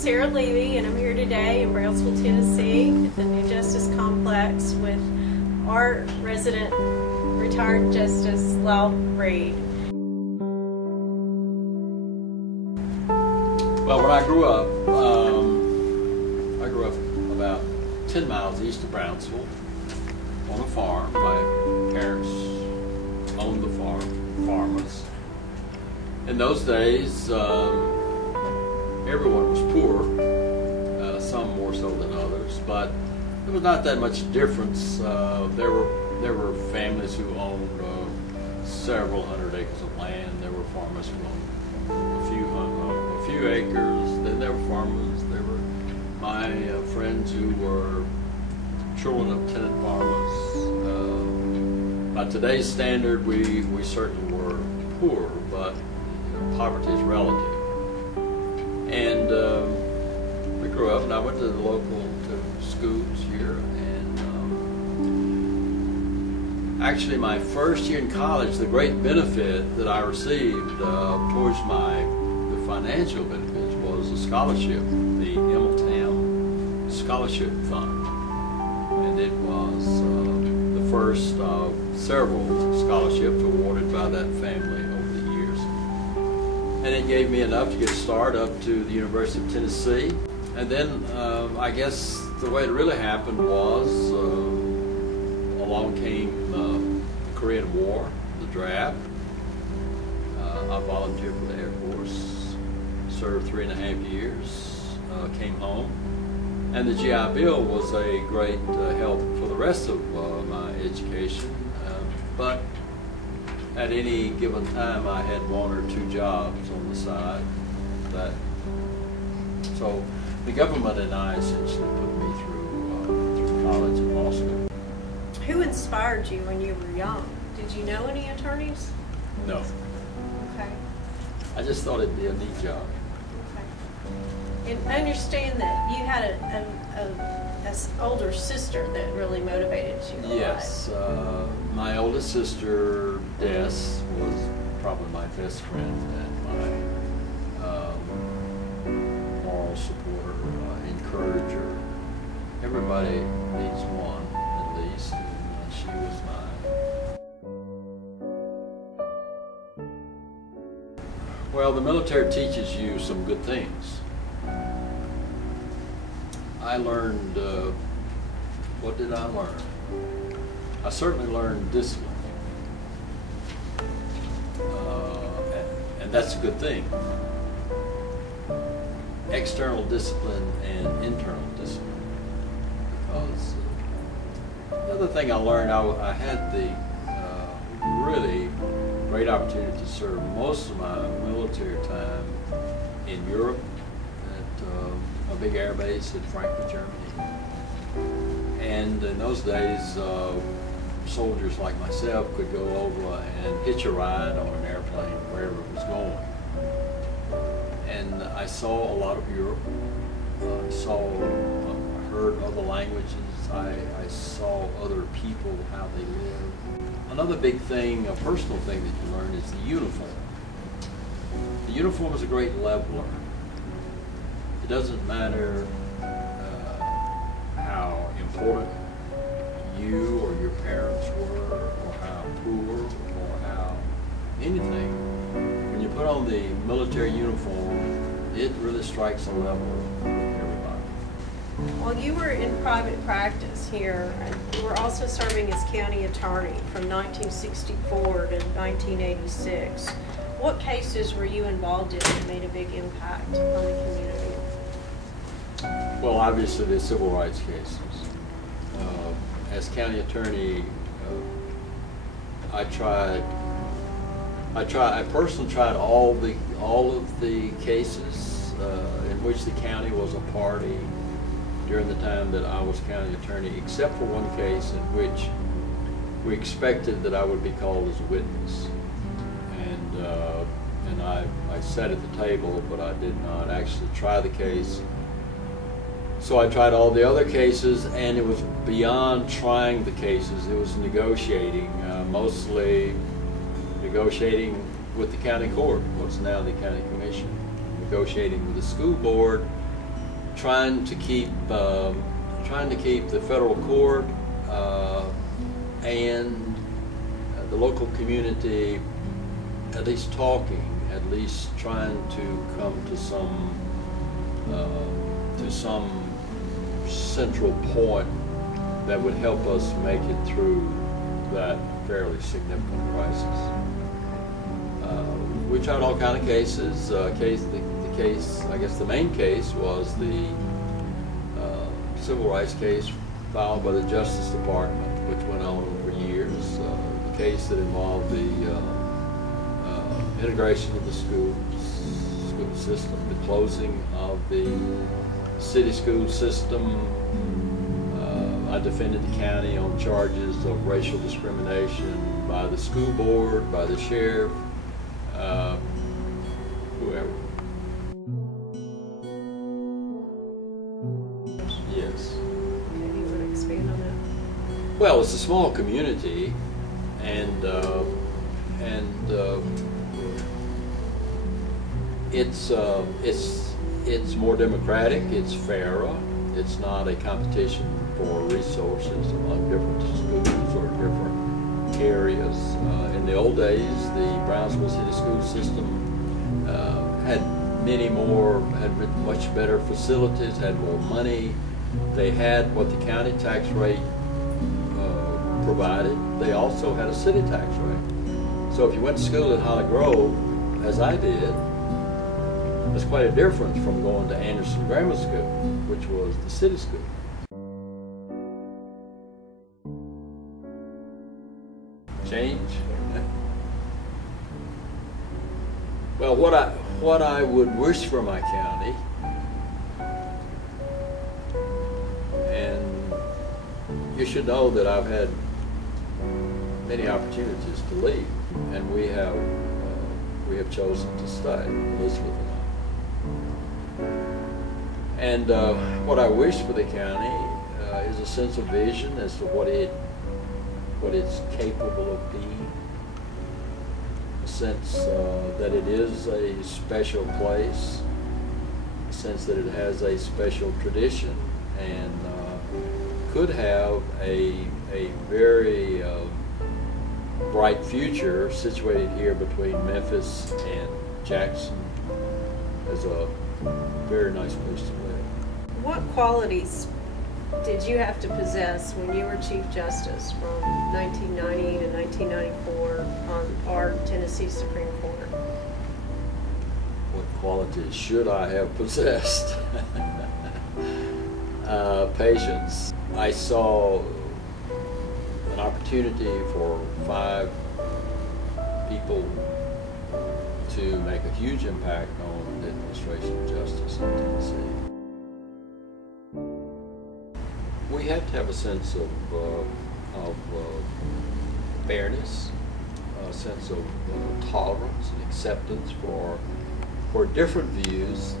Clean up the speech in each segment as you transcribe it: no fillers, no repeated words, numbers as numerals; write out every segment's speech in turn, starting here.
Sarah Levy, and I'm here today in Brownsville, Tennessee at the New Justice Complex with our resident retired Justice Lyle Reid. Well, when I grew up about 10 miles east of Brownsville on a farm. My parents owned the farm, farmers. In those days, everyone was poor, some more so than others, but there was not that much difference. There were families who owned several hundred acres of land. There were farmers who owned a few acres. Then there were farmers. There were my friends who were children of tenant farmers. By today's standard, we certainly were poor, but poverty is relative. And we grew up, and I went to the local schools here, and actually my first year in college, the great benefit that I received towards the financial benefits was a scholarship, the Emmeltown Scholarship Fund. And it was the first of several scholarships awarded by that family over the years. And it gave me enough to get started up to the University of Tennessee. And then I guess the way it really happened was along came the Korean War, the draft. I volunteered for the Air Force, served 3.5 years, came home. And the GI Bill was a great help for the rest of my education. But at any given time, I had 1 or 2 jobs on the side. So the government and I essentially put me through college and law school. Who inspired you when you were young? Did you know any attorneys? No. Okay. I just thought it'd be a neat job. Okay. And I understand that you had an older sister that really motivated you. Yes. My oldest sister, Des, was probably my best friend and my moral supporter, encourager. Everybody needs one, at least, and she was mine. Well, the military teaches you some good things. I learned, what did I learn? I certainly learned discipline. And that's a good thing. External discipline and internal discipline. Because the other thing I learned, I had the really great opportunity to serve most of my military time in Europe at a big air base in Frankfurt, Germany. And in those days, soldiers like myself could go over and hitch a ride on an airplane wherever it was going. And I saw a lot of Europe. Heard other languages. I saw other people, how they live. Another big thing, a personal thing that you learn is the uniform. The uniform is a great leveler. It doesn't matter how important you or your parents were, or how poor, or how anything. When you put on the military uniform, it really strikes a level with everybody. Well, you were in private practice here, and you were also serving as county attorney from 1964 to 1986. What cases were you involved in that made a big impact on the community? Well, obviously the civil rights cases. As county attorney, I personally tried all of the cases in which the county was a party during the time that I was county attorney, except for one case in which we expected that I would be called as a witness. And I sat at the table, but I did not actually try the case. So I tried all the other cases, and it was beyond trying the cases. It was negotiating, mostly negotiating with the county court, what's now the county commission, negotiating with the school board, trying to keep the federal court and the local community at least talking, at least trying to come to some central point that would help us make it through that fairly significant crisis. We tried all kind of cases. The case, I guess the main case was the civil rights case filed by the Justice Department, which went on for years. The case that involved the integration of the school system, the closing of the city school system. I defended the county on charges of racial discrimination by the school board, by the sheriff, whoever. Yes. Okay, you want to expand on that? Well, it's a small community, and it's more democratic. It's fairer. It's not a competition for resources among different schools or different areas. In the old days, the Brownsville City School System had much better facilities, had more money. They had what the county tax rate provided. They also had a city tax rate. So if you went to school at Holly Grove, as I did, there's quite a difference from going to Anderson Grammar School, which was the city school. Change? Well, what I would wish for my county, and you should know that I've had many opportunities to leave, and we have chosen to stay, Elizabeth and I. And what I wish for the county is a sense of vision as to what it's capable of being, a sense that it is a special place, a sense that it has a special tradition, and could have a very bright future situated here between Memphis and Jackson as a very nice place to live. What qualities did you have to possess when you were Chief Justice from 1990 to 1994 on our Tennessee Supreme Court? What qualities should I have possessed? Patience. I saw an opportunity for 5 people to make a huge impact on the administration of justice in Tennessee. We have to have a sense of fairness, a sense of tolerance and acceptance for different views.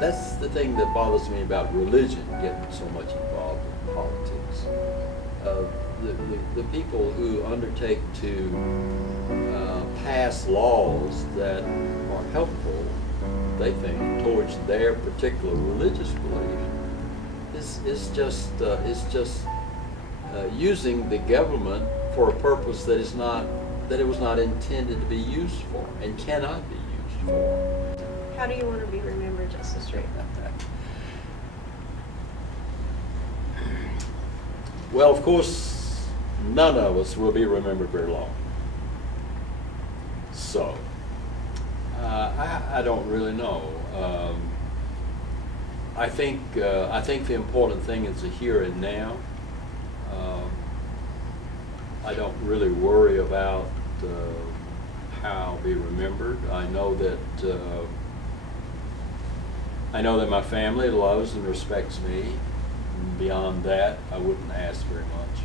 That's the thing that bothers me about religion getting so much involved in politics. The people who undertake to pass laws that are helpful, they think, towards their particular religious belief is just using the government for a purpose that it was not intended to be used for and cannot be used for. How do you want to be remembered, Justice Reid? Well, of course, none of us will be remembered very long. So, I don't really know. I think the important thing is the here and now. I don't really worry about how I'll be remembered. I know that my family loves and respects me. Beyond that, I wouldn't ask very much.